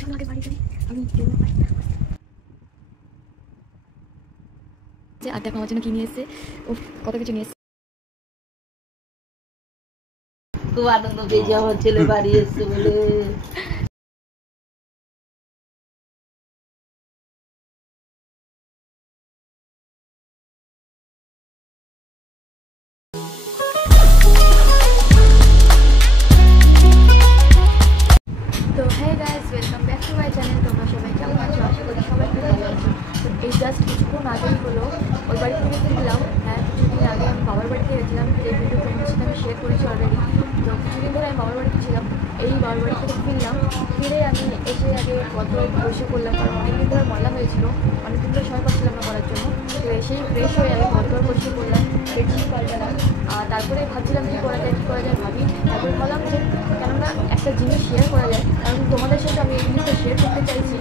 চলো আগে বাড়ি যাই। আমি আর দেখো আমার জন্য কি নিয়ে এসছে, ও কত কিছু নিয়ে এসছে। খুব আনন্দ পেয়েছি আমার ছেলে বাড়ি এসছে বলে। তো হ্যাঁ guys, welcome back to my channel. তোমরা সবাই কেমন আছো? আশা করি সবাই খুব ভালো আছো। তো এই জাস্ট কিছুক্ষণ আগেই হলো ওই বাড়ি থেকে ফিরলাম। হ্যাঁ, কিছুদিন আগে আমি বাবার বাড়িতে গেছিলাম, এই ভিডিও তোমাদের সাথে আমি শেয়ার করেছি অলরেডি। তো কিছুদিন ধরে আমি বাবার বাড়িতে ছিলাম, এই বাবার বাড়ি থেকে ফিরলাম। ফিরে আমি এসে আগে কত বসে করলাম, কারণ অনেকদিন ধরে ময়লা হয়েছিল, অনেকদিন ধরে সময় পাচ্ছিলাম না করার জন্য। তো এসেই ফ্রেশ হয়ে আমি ঘর বসে করলাম, বেডশিট পাল্টালাম। আর তারপরে ভাবছিলাম কী করা যায় ভাবি। তারপরে ভাবলাম যে কেননা একটা জিনিস শেয়ার করা যায়, কারণ তোমাদের সাথে আমি এই জিনিসটা শেয়ার করতে চাইছি।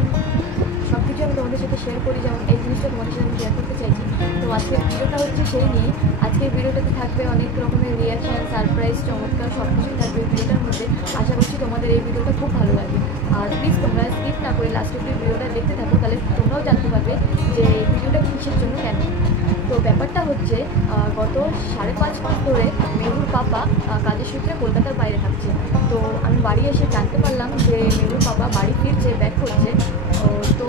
সব কিছু আমি তোমাদের সাথে শেয়ার করি, যেমন এই জিনিসটা তোমাদের সাথে আমি শেয়ার করতে চাইছি। তো আজকের ভিডিওটা হচ্ছে সেই নিয়ে। আজকের ভিডিওটাতে থাকবে অনেক রকমের রিয়াকশান, সারপ্রাইজ, চমৎকার সব কিছুই থাকবে ভিডিওটার মধ্যে। আশা করছি তোমাদের এই ভিডিওটা খুব ভালো লাগবে। আর প্লিজ তোমরা স্কিপ না করে লাস্ট অব্দি ভিডিওটা দেখতে থাকো, তাহলে তোমরাও জানতে পারবে যে এই ভিডিওটা কিসের জন্য কেন। তো ব্যাপারটা হচ্ছে গত 5.5 মাস ধরে মেহুর পাপা কাজের সূত্রে কলকাতার বাইরে থাকছে। তো আমি বাড়ি এসে জানতে পারলাম যে মেহুর পাপা বাড়ি ফিরছে, ব্যাক করছে। তো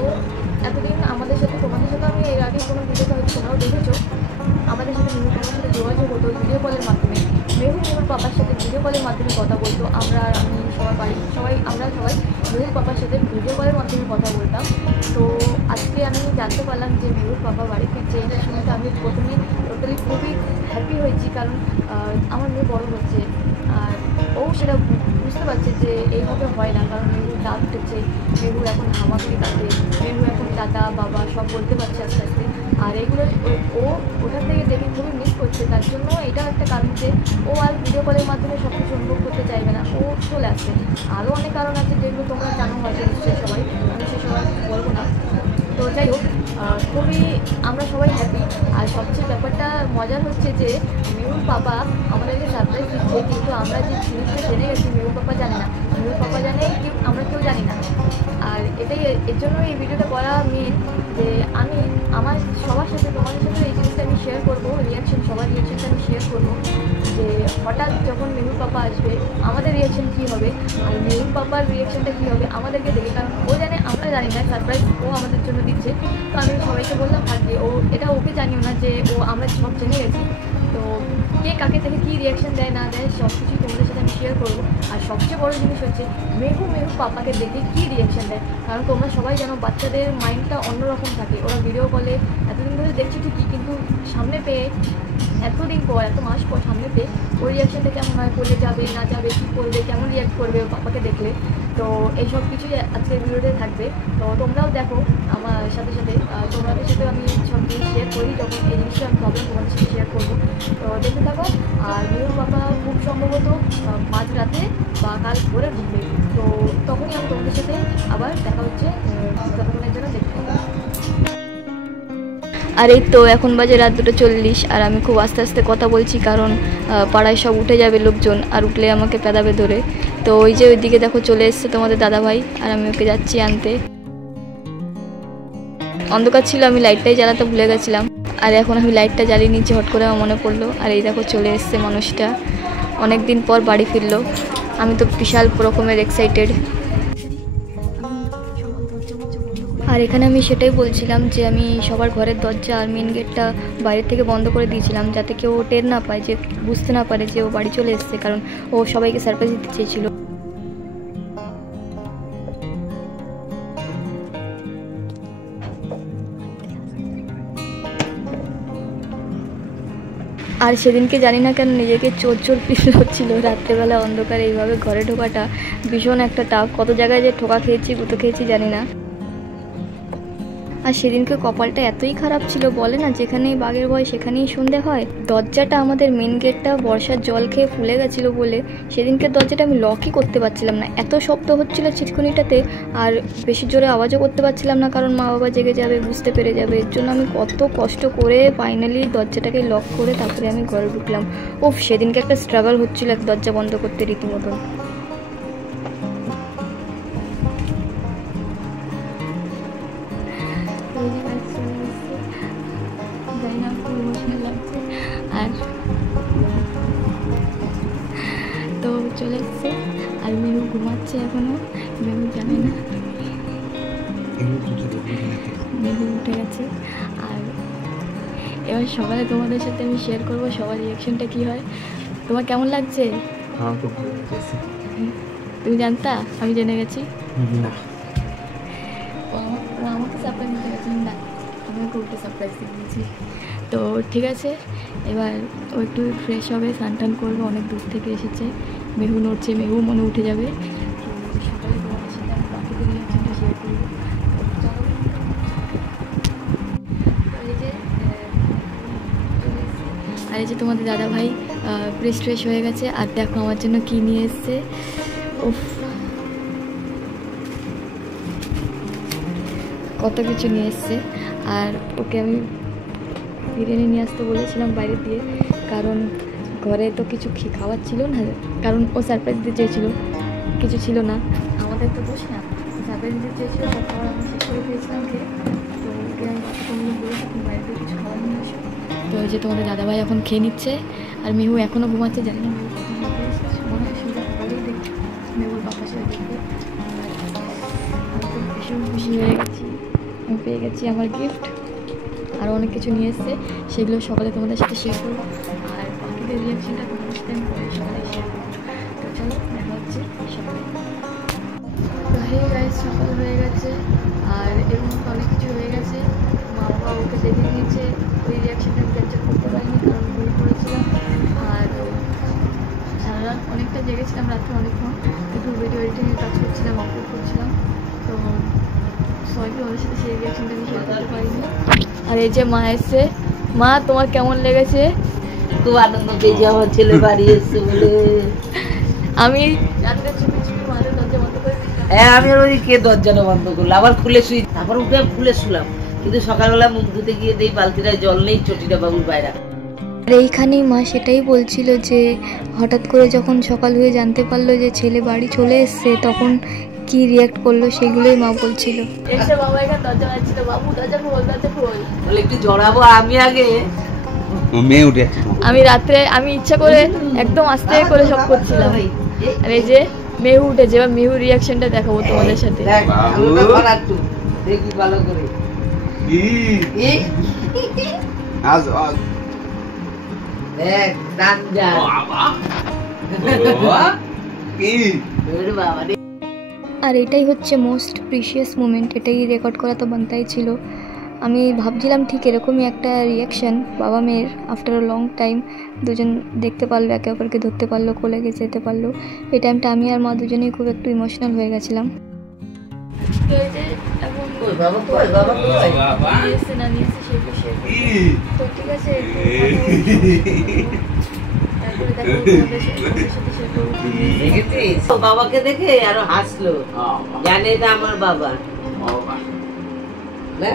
এতদিন আমাদের সাথে, তোমাদের সাথে আমি এর আগে কোনো ভিডিওটা হয়তো তোমরাও দেখেছো, আমাদের সাথে মেহুর পাপার সাথে যোগাযোগ হতো ভিডিও কলের মাধ্যমে। মেহুর পাপার সাথে ভিডিও কলের মাধ্যমে কথা বলতো, আমি আমরা সবাই মেহুর পাপার সাথে ভিডিও কলের মাধ্যমে কথা বলতাম। তো আজকে আমি জানতে পারলাম যে মেহুর পাপা বাড়ি ফিরছে। এই সময়টা আমি প্রথমে টোটালি খুবই হ্যাপি হয়েছি, কারণ আমার মেয়ে বড় হচ্ছে। আর ও সেটা বুঝতে পারছে যে এইভাবে হয় না, কারণ মেহুর দাঁত উঠেছে, মেহুর এখন হামাগুড়ি কাটে, মেহুর এখন দাদা বাবা সব বলতে পারছে আস্তে আস্তে। আর এগুলো ও ওখান থেকে দেখে খুবই মিস করছে। তার জন্য এটাও একটা কারণ যে ও আর ভিডিও কলের মাধ্যমে সব কিছু অনুভব করতে চাইবে না, ও চলে আসছে। আরও অনেক কারণ আছে যেগুলো তোমরা জানো হয়তো নিশ্চয়ই সবাই, আমি সেসব আর বলবো না। তো যাই হোক, খুবই আমরা সবাই হ্যাপি। আর সবচেয়ে ব্যাপারটা মজার হচ্ছে যে মেহুর পাপা আমাদেরকে সারপ্রাইজ দিচ্ছে, কিন্তু আমরা যে জিনিসটা জেনে গেছি মেহুর পাপা জানে না, মেহুর পাপা জানে আমরা কেউ জানি না। আর এটাই এর জন্য এই ভিডিওটা করা মেন, যে আমি আমার সবার সাথে, তোমাদের সাথে এই জিনিসটা আমি শেয়ার করবো, সবার রিয়াকশানটা আমি শেয়ার করবো। যে হঠাৎ যখন মেহুর পাপা আসবে আমাদের রিয়াকশান কী হবে, আর মেহুর পাপার রিয়াকশানটা কী হবে আমাদেরকে দেখে, কারণ ও জানে আমরা জানি না, সারপ্রাইজ ও আমাদের জন্য দিচ্ছে। তো আমি সবাইকে বললাম থাকবে, ও এটা ওকে জানিও না যে ও আমরা সব জেনে গেছি। তো কে কাকে থেকে কী রিয়াকশান দেয় না দেয় সব কিছুই তোমাদের সাথে আমি শেয়ার করবো। আর সবচেয়ে বড় জিনিস হচ্ছে মেহুর পাপাকে দেখে কী রিয়াকশান দেয়, কারণ তোমরা সবাই জানো বাচ্চাদের মাইন্ডটা অন্যরকম থাকে। ওরা ভিডিও কলে এতদিন ধরে দেখছি ঠিকই, কিন্তু সামনে পেয়ে এতদিন পর, এত মাস পর সামনে পেয়ে ওই রিয়াকশানটা কেমন হয়, বলে যাবে না যাবে, কী করবে, কেমন রিয়াক্ট করবে ও পাপাকে দেখলে। তো এই সব কিছুই আজকের ভিডিওতে থাকবে। তো তোমরাও দেখো আমার সাথে সাথে, তোমাদের সাথেও আমি সব জিনিস শেয়ার করি, যখন এই জিনিসটা আমি ভাবলাম তোমাদের সাথে শেয়ার করবো। তো দেখতে থাকো। আর মেহুর পাপা খুব সম্ভবত মাঝরাতে বা কাল ভোরে ঢুকবে। তো তখনই আমি তোমাদের সাথে আবার দেখা হচ্ছে, ততক্ষণের জন্য দেখতে থাকো। আর এই তো এখন বাজে রাত 2:40, আর আমি খুব আস্তে আস্তে কথা বলছি, কারণ পাড়ায় সব উঠে যাবে লোকজন, আর উঠলে আমাকে পেদাবে ধরে। তো ওই যে ওইদিকে দেখো চলে এসছে তোমাদের দাদাভাই, আর আমি ওকে যাচ্ছি আনতে। অন্ধকার ছিল, আমি লাইটটাই জ্বালাতে ভুলে গেছিলাম, আর এখন আমি লাইটটা জ্বালিয়ে নিচ্ছি, হট করে আমার মনে পড়লো। আর এই দেখো চলে এসছে মানুষটা, অনেক দিন পর বাড়ি ফিরলো। আমি তো বিশাল রকমের এক্সাইটেড। আর এখানে আমি সেটাই বলছিলাম যে আমি সবার ঘরের দরজা আর মেন গেটটা বাইরের থেকে বন্ধ করে দিয়েছিলাম, যাতে কেউ টের না পায়, যে বুঝতে না পারে যে ও বাড়ি চলে এসছে, কারণ ও সবাইকে সারপ্রাইজ দিতে চেয়েছিল। আর সেদিনকে জানি না কেন নিজেকে চোর ফিল হচ্ছিল, রাত্রেবেলা অন্ধকারে এইভাবে ঘরে ঢোকাটা ভীষণ একটা টাফ। কত জায়গায় যে ঠোকা খেয়েছি, গুঁতো খেয়েছি জানি না। আর সেদিনকে কপালটা এতই খারাপ ছিল, বলে না যেখানেই বাঘের ভয় সেখানেই সন্ধে হয়। দরজাটা, আমাদের মেন গেটটা বর্ষার জল খেয়ে ফুলে গেছিলো বলে সেদিনকে দরজাটা আমি লকই করতে পারছিলাম না, এত শব্দ হচ্ছিল ছিটকুনিটাতে। আর বেশি জোরে আওয়াজও করতে পারছিলাম না, কারণ মা বাবা জেগে যাবে, বুঝতে পেরে যাবে। এর জন্য আমি কত কষ্ট করে ফাইনালি দরজাটাকে লক করে তারপরে আমি ঘরে ঢুকলাম। সেদিনকে একটা স্ট্রাগল হচ্ছিল দরজা বন্ধ করতে রীতিমতন। চলে এসছে আর মেহু ঘুমাচ্ছে এখনো, মেহু জানে না, মেহু উঠে গেছে। আর এবার সকালে তোমাদের সাথে আমি শেয়ার করবো সবার রিয়াকশনটা কী হয়। তোমার কেমন লাগছে? হ্যাঁ খুব ভালো লাগছে। তুমি জানতা আমি জেনে গেছি? না ও আমাকে সারপ্রাইজ দিতে গেছি না, আমি ওকে উল্টে সারপ্রাইজ দিয়ে দিয়েছি। তো ঠিক আছে, এবার ও একটু ফ্রেশ হবে, স্নান টান করবে, অনেক দূর থেকে এসেছে। মেহু নড়ছে, মেহু মনে উঠে যাবে। তো সকালে তোমাদের সাথে আমি বাকিদের রিয়াকশনটা শেয়ার করবো। চলো। আর এই যে তোমাদের দাদা ভাই ফ্রেশ ট্রেশ হয়ে গেছে। আর দেখো আমার জন্য কী নিয়ে এসছে। উফ, কত কিছু নিয়ে এসছে। আর ওকে আমি বিরিয়ানি নিয়ে আসতে বলেছিলাম বাইরে দিয়ে, কারণ ঘরে তো কিছু খাওয়ার ছিল না, কারণ ও সারপ্রাইজ দিতে চেয়েছিলো, কিছু ছিল না। আমাদের তো দোষ না, সারপ্রাইজ দিতে চেয়েছিলো, তার খাবার আমি শেষ করে খেয়েছিলাম খেয়ে। তো ওকে আমি বাচ্চাগুলো বলেছি তুমি বাইরে থেকে কিছু খাবার নিয়ে আসো। তো ওই যে তোমাদের দাদাভাই এখন খেয়ে নিচ্ছে, আর মেহু এখনও ঘুমাচ্ছে। জানি না মেহু কখন উঠবে, মনে হয় সন্ধ্যা সকালেই দেখি মেহুর বাবার সাথে দেখবে। আমি তো ভীষণ খুশি হয়ে গেছি, আমি পেয়ে গেছি আমার গিফট। আরও অনেক কিছু নিয়ে এসছে, সেগুলো সকালে তোমাদের সাথে শেয়ার করবো। আর বাকিদের রিয়াকশনটা তোমাদের সাথে আমি পরে সকালে শেয়ার করবো। তো চলো দেখা হচ্ছে সকালে। তো হে গাইস, সকাল হয়ে গেছে আর এর মধ্যে অনেক কিছু হয়ে গেছে। মা বাবা ওকে দেখে নিয়েছে, ওই রিয়াকশনটা আমি ক্যাপচার করতে পারিনি কারণ ভুল করেছিলাম। আর সারা রাত অনেকটা জেগেছিলাম, রাত্রে অনেকক্ষণ একটু ভিডিও এডিটিংয়ের কাজ করছিলাম, আপলোড করছিলাম। তো সবাইকে ওদের সাথে সেই রিয়াকশনটা আমি শেয়ার করতে পারিনি। আর এই যে মা এসছে। মা, তোমার কেমন লেগেছে? খুব আনন্দ পেয়েছি আমার ছেলে বাড়ি এসছে বলে। আমি রাত্রে চুপি চুপি মাঝে দরজা বন্ধ করে দিয়েছিলাম। হ্যাঁ, আমি ওই কে দরজাটা বন্ধ করলো, আবার খুলে শুই, তারপর উঠে খুলে শুলাম। কিন্তু সকালবেলা মুখ ধুতে গিয়ে দেই বালতিটায় জল নেই, চটিটা বাবুর বাইরে। আর এইখানেই মা সেটাই বলছিল যে হঠাৎ করে যখন সকাল হয়ে জানতে পারলো যে ছেলে বাড়ি চলে এসছে, তখন কি রিয়াক্ট করলো সেগুলোই মা বলছিল। এসে বাবা এখানে দরজা বাজছিল, বাবু দরজা খোল, দরজা খোল। বলে একটু জড়াবো আমি আগে। মেয়ে উঠে আমি রাত্রে আমি ইচ্ছা করে একদম আস্তে করে সব করছিলাম। আর এই যে মেহু উঠেছে, এবার মেহু রিয়াকশনটা দেখাবো তোমাদের সাথে। দেখ, আলুটা কর একটু, দেখি ভালো করে। এই, আজ আজ দেখ, দাঁত যা। কি ওরে বাবা রে। আর এটাই হচ্ছে মোস্ট প্রিশিয়াস মোমেন্ট, এটাই রেকর্ড করা তো বানতাই ছিল। আমি ভাবছিলাম ঠিক এরকমই একটা রিয়াকশান বাবা মেয়ের, আফটার আ লং টাইম দুজন দেখতে পারলো, একে অপরকে ধরতে পারলো, কোলে গিয়ে যেতে পারলো। এই টাইমটা আমি আর মা দুজনেই খুব একটু ইমোশনাল হয়ে গেছিলাম। কই বাবা, কই বাবা, কই? তো ঠিক আছে, দেখেছিস? ও বাবাকে দেখে আরো হাসলো, জানে এটা আমার বাবা। না?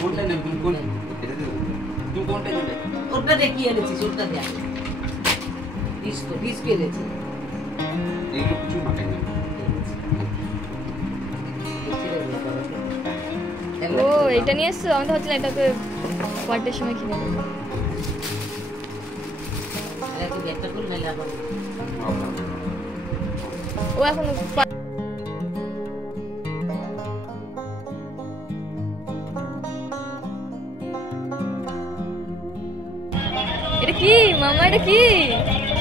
কোনটা নেব? তুমি কোন এটা দেবো? তুমি কোনটা নেবে? ওটা দেখিয়ে এনেছিস, ওটা দেখ। ডিস্ক এনেছি। এইগুলো কিছু মাথায় নেই। ও এটা নিয়ে এসছো? আমি তো ভাবছিলাম এটাকে বার্থডের সময় কিনে দেবো। ও এখন এটা কি মামা, এটা কি,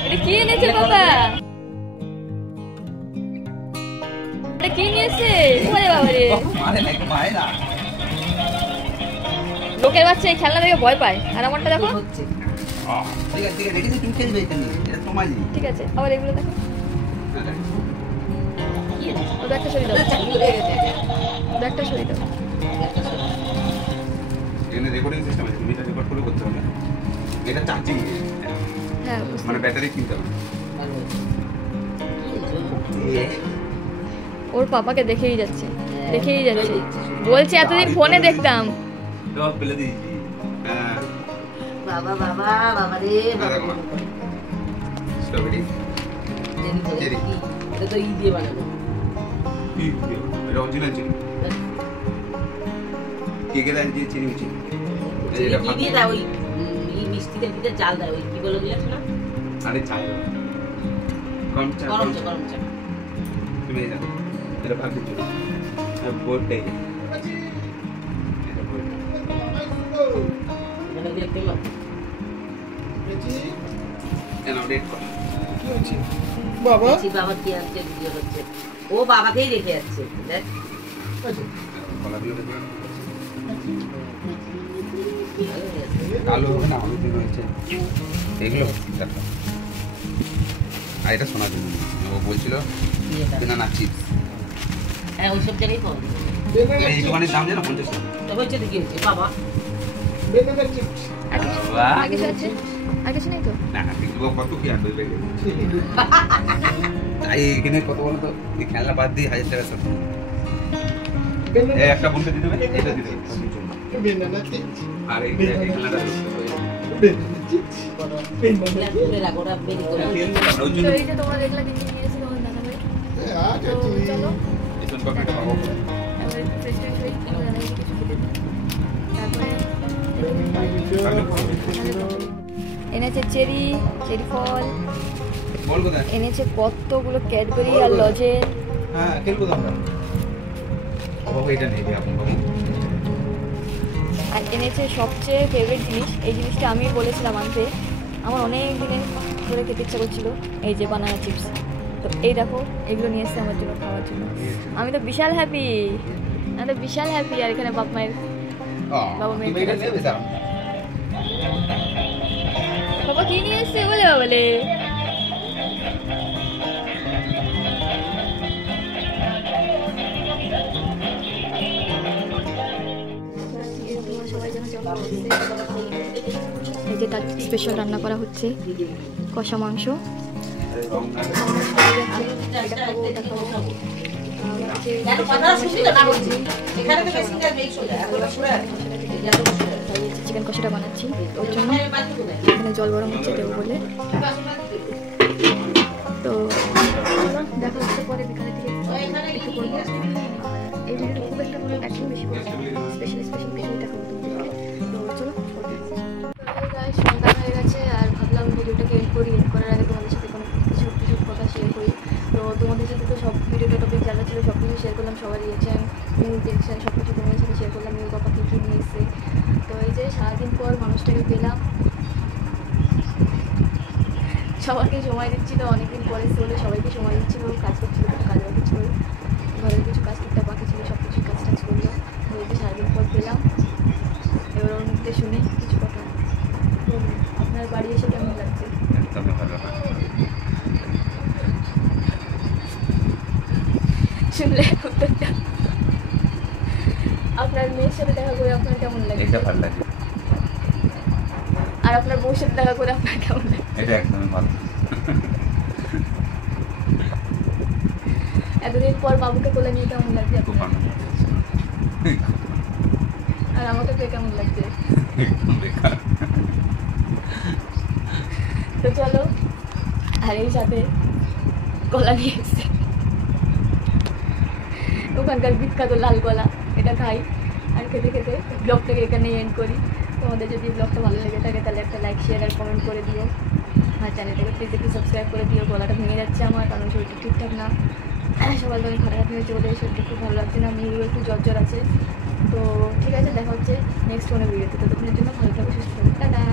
এটা কি এনেছে বাবা, এটা কি নিয়েছে? ওরে বাবা রে, মারে নাকি মায়েরা? লোকের বাচ্চা এই খেলনা দেখে ভয় পায়, আর আমারটা দেখো। ঠিক আছে ঠিক আছে, দেখেছি তুমি খেলবে এটা নিয়ে, এটা তোমারই। ঠিক আছে, আবার এগুলো দেখো। ও ব্যাগটা সরিয়ে দাও, ব্যাগটা সরিয়ে দাও। এখানে রেকর্ডিং সিস্টেম আছে, তুমি এটা রেকর্ড করে করতে হবে। এটা চার্জিং, হ্যাঁ মানে ব্যাটারি কিনতে হবে। ওর পাপাকে দেখেই যাচ্ছে, দেখেই যাচ্ছে, বলছে এতদিন ফোনে দেখতাম। সব ফেলে দিয়েছি। হ্যাঁ বাবা বাবা বাবা রে বাবা। স্ট্রবেরি এটা তো ই দিয়ে বানাবো। এটা অরিজিনাল চিনি কেকে দেয় যে চিনি চিনি চিনি দিয়ে দাও ওই মিষ্টিতে ভিতরে জাল দাও ওই কি বলে দিলাম না আরে চাই গরম চা গরম চা তুমি জানো এটা ভাবতে চলো বোর্ডটাই এটা বোর্ড এটা দেখতে পাও এনা ডেট কর বাবা বাবা কি আসছে ভিডিও হচ্ছে ও বাবাকেই রেখে যাচ্ছে দেখ কলাগুলো কালো হবে না হলুদ রয়েছে এগুলো দেখো আর এটা শোনার জন্য ও বলছিল না চিপস হ্যাঁ ওইসব জায়গায় পাবো এই দোকানের দাম জানো 50 টাকা তো হচ্ছে দেখি হচ্ছে বাবা বেদানা চিপস আগে আছে আগে নেই তো না কিন্তু কত কি আনবে বেগে তাই এখানে কত বলো তো এই খেলনা বাদ দিয়ে 1000 টাকা সব এই একটা বলতে দিতে হবে এটা দিতে হবে বেদানা চিপস আর এই খেলনাটা বেদানা চিপস বেদানা তুলে রাখো ওটা বেরি করে তো এই যে তোমরা দেখলা কি নিয়ে এসেছি তখন দেখাবে তো চলো এখন কপিটা পাবো এবারে প্রেসিডেন্ট হয়ে কি জানাই কিছু খেতে দিই। তারপরে এনেছে চেরি ফল, বল কোথায় এনেছে কতগুলো ক্যাডবেরি আর লজেন, হ্যাঁ খেলবো তো আমরা বাবা এটা নেই রে আপনি বাবা আর এনেছে সবচেয়ে ফেভারিট জিনিস। এই জিনিসটা আমি বলেছিলাম আনতে, আমার অনেক দিনের ধরে খেতে ইচ্ছা করছিল, এই যে বানানা চিপস। তো এই দেখো এগুলো নিয়ে এসছে আমার জন্য খাওয়ার জন্য। আমি তো বিশাল হ্যাপি, আর এখানে বাপ মায়ের বাবা মেয়ের তুমি এটা নেবে স্যার বাবা কি নিয়ে এসছে বলে এই যে তার স্পেশাল রান্না করা হচ্ছে কষা মাংস। চিকেন কষাটা বানাচ্ছি ওর জন্য, এখানে জল গরম হচ্ছে দেবো বলে। তো দেখা হচ্ছে পরে বিকালের দিকে একটু করবো। এই ভিডিওটা খুব একটা একদম বেশি স্পেশাল কিছু দেখাবো। তো চলো সন্ধ্যা হয়ে গেছে আর ভাবলাম ভিডিওটাকে এড করার আগে তোমাদের সাথে কোনো কিছু কথা শেয়ার করি। তো তোমাদের সাথে তো সব ভিডিওটা টপিক জানা ছিল, সব কিছু শেয়ার করলাম, সবাই দিয়েছেন নিউজ দেখছেন, সব কিছু তোমাদের সাথে শেয়ার করলাম। নিউ বাবা কী নিয়ে এসছে। তো এই যে সারাদিন পর মানুষটাকে পেলাম, সবাইকে সময় দিচ্ছিল, অনেকদিন পরে বলে সবাইকে সময় দিচ্ছিল, কাজ করছিল, কাজ বাকি ছিল, ঘরের কিছু কাজ করতে বাকি ছিল, সব কিছু কাজ টাজ করলো। তো এই যে সারাদিন পর পেলাম, এবার ওর মুখে শুনে কিছু কথা। তো আপনার বাড়ি এসে কেমন লাগছে? একদমই ভালো না শুনলে উত্তরটা। আপনার মেয়ের সাথে দেখা করে আপনার কেমন লাগে? এটা ভালো লাগে, আর আপনার বউর সাথে দেখা করে আপনার কেমন লাগে? এটা একদমই ভালো। এতদিন পর বাবুকে কোলে নিয়ে কেমন লাগছে খুব আপনার? ভালো আর আমাকে পেয়ে কেমন লাগছে? একদম বেকার। তো চলো, আর এই সাথে কলা নিয়ে এসছে, ওখানকার বিখ্যাত লাল কলা, এটা খাই। আর খেতে খেতে ব্লগটাকে এখানেই এন্ড করি। তোমাদের যদি ব্লগটা ভালো লেগে থাকে তাহলে একটা লাইক, শেয়ার আর কমেন্ট করে দিও। আর চ্যানেলটাকে প্লিজ একটু সাবস্ক্রাইব করে দিও। গলাটা ভেঙে যাচ্ছে আমার, কারণ শরীরটা ঠিকঠাক না। সকাল থেকে খাটাখাটি হয়েছে বলে শরীরটা খুব ভালো লাগছে না, মেয়েরও একটু জ্বর আছে। তো ঠিক আছে, দেখা হচ্ছে নেক্সট কোনো ভিডিওতে। ততক্ষণের জন্য ভালো থাকো, সুস্থ থাকো, টাটা।